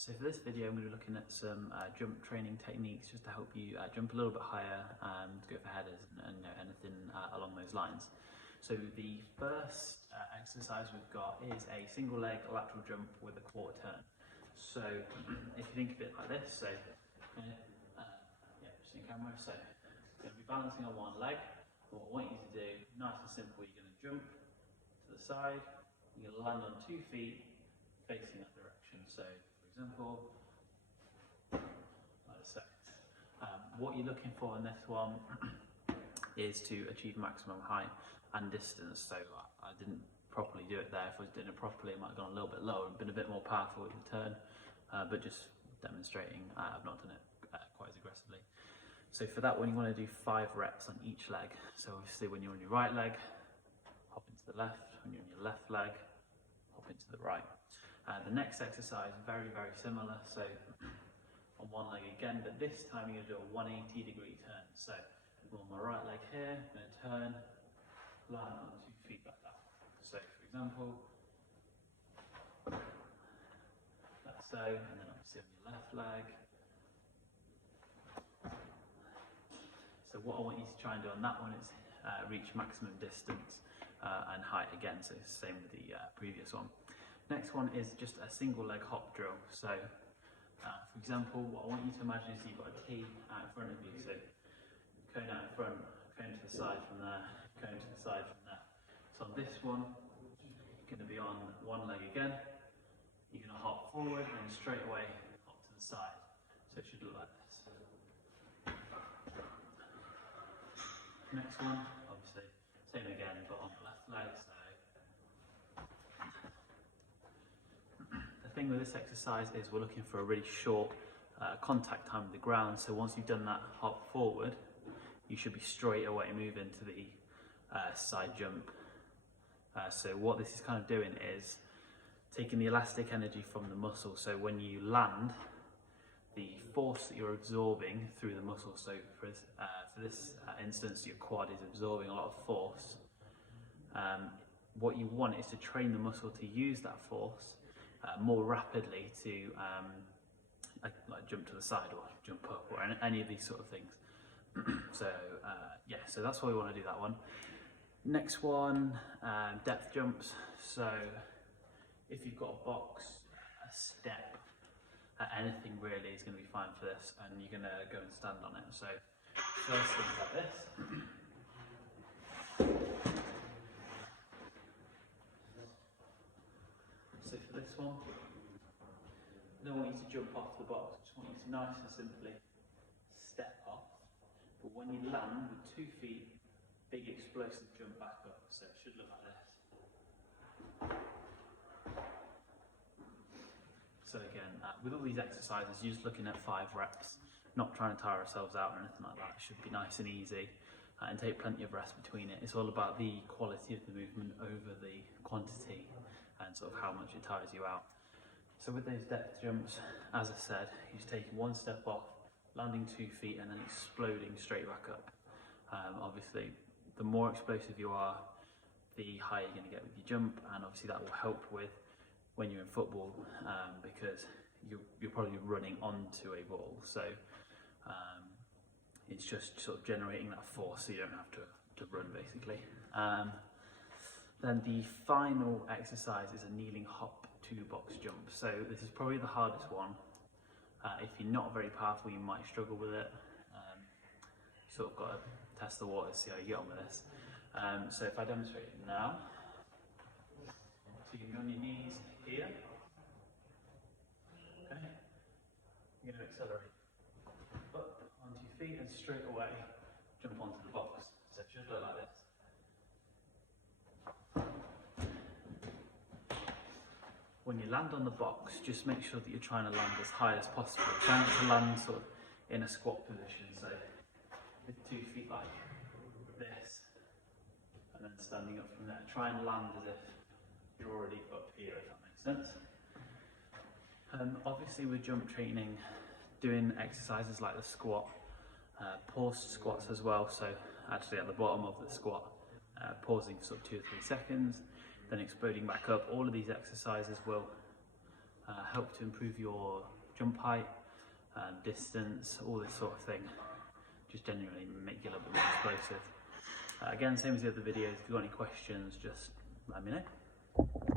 So for this video I'm going to be looking at some jump training techniques just to help you jump a little bit higher and go for headers and anything along those lines. So the first exercise we've got is a single leg lateral jump with a quarter turn. So if you think of it like this, so just in camera, so you're going to be balancing on one leg. What I want you to do, nice and simple, you're going to jump to the side, you're going to land on 2 feet facing that direction. So for example, like so. What you're looking for in this one is to achieve maximum height and distance. So I didn't properly do it there. If I was doing it properly, it might have gone a little bit lower and been a bit more powerful with the turn, but just demonstrating, I've not done it quite as aggressively. So for that one, you want to do 5 reps on each leg. So obviously when you're on your right leg, hop into the left. When you're on your left leg, hop into the right. The next exercise, very similar. So on one leg again, but this time you're going to do a 180-degree turn. So I'm on my right leg here, I'm going to turn, land on 2 feet like that. So for example, like so, and then obviously on your left leg. So what I want you to try and do on that one is reach maximum distance and height again, so it's the same with the previous one. Next one is just a single leg hop drill. So for example, what I want you to imagine is you've got a tee out in front of you. So cone out in front, cone to the side from there, cone to the side from there. So on this one, you're going to be on one leg again. You're going to hop forward and straight away hop to the side. So it should look like this. Next one, obviously, same again, but on the left leg. So the thing with this exercise is we're looking for a really short contact time with the ground. So once you've done that hop forward, you should be straight away move into the side jump. So what this is kind of doing is taking the elastic energy from the muscle. So when you land, the force that you're absorbing through the muscle, so for this instance, your quad is absorbing a lot of force. What you want is to train the muscle to use that force more rapidly to like jump to the side or jump up or any of these sort of things. So yeah, so that's why we want to do that one. Next one, depth jumps. So if you've got a box, a step, anything really is going to be fine for this, and you're going to go and stand on it. So first things like this. So for this one, I don't want you to jump off the box, I just want you to nice and simply step off, but when you land with 2 feet, big explosive jump back up, so it should look like this. So again, with all these exercises, you're just looking at 5 reps, not trying to tire ourselves out or anything like that. It should be nice and easy and take plenty of rest between it. It's all about the quality of the movement over the quantity and sort of how much it tires you out. So with those depth jumps, as I said, you're just taking 1 step off, landing 2 feet and then exploding straight back up. Obviously, the more explosive you are, the higher you're going to get with your jump, and obviously that will help with when you're in football, because you're probably running onto a ball, so it's just sort of generating that force so you don't have to run basically. Then the final exercise is a kneeling hop 2-box jump. So this is probably the hardest one. If you're not very powerful, you might struggle with it. You sort of got to test the waters, see how you get on with this. So if I demonstrate it now, so you can be on your knees here. Okay. You're going to accelerate up onto your feet and straight away jump onto the box. So it should look like this. When you land on the box, just make sure that you're trying to land as high as possible. Try not to land sort of in a squat position, so with 2 feet like this, and then standing up from there. Try and land as if you're already up here, if that makes sense. Obviously with jump training, doing exercises like the squat, paused squats as well, so actually at the bottom of the squat, pausing for sort of 2 or 3 seconds, then exploding back up. All of these exercises will help to improve your jump height, distance, all this sort of thing. Just genuinely make you a little bit more explosive. Again, same as the other videos, if you've got any questions, just let me know.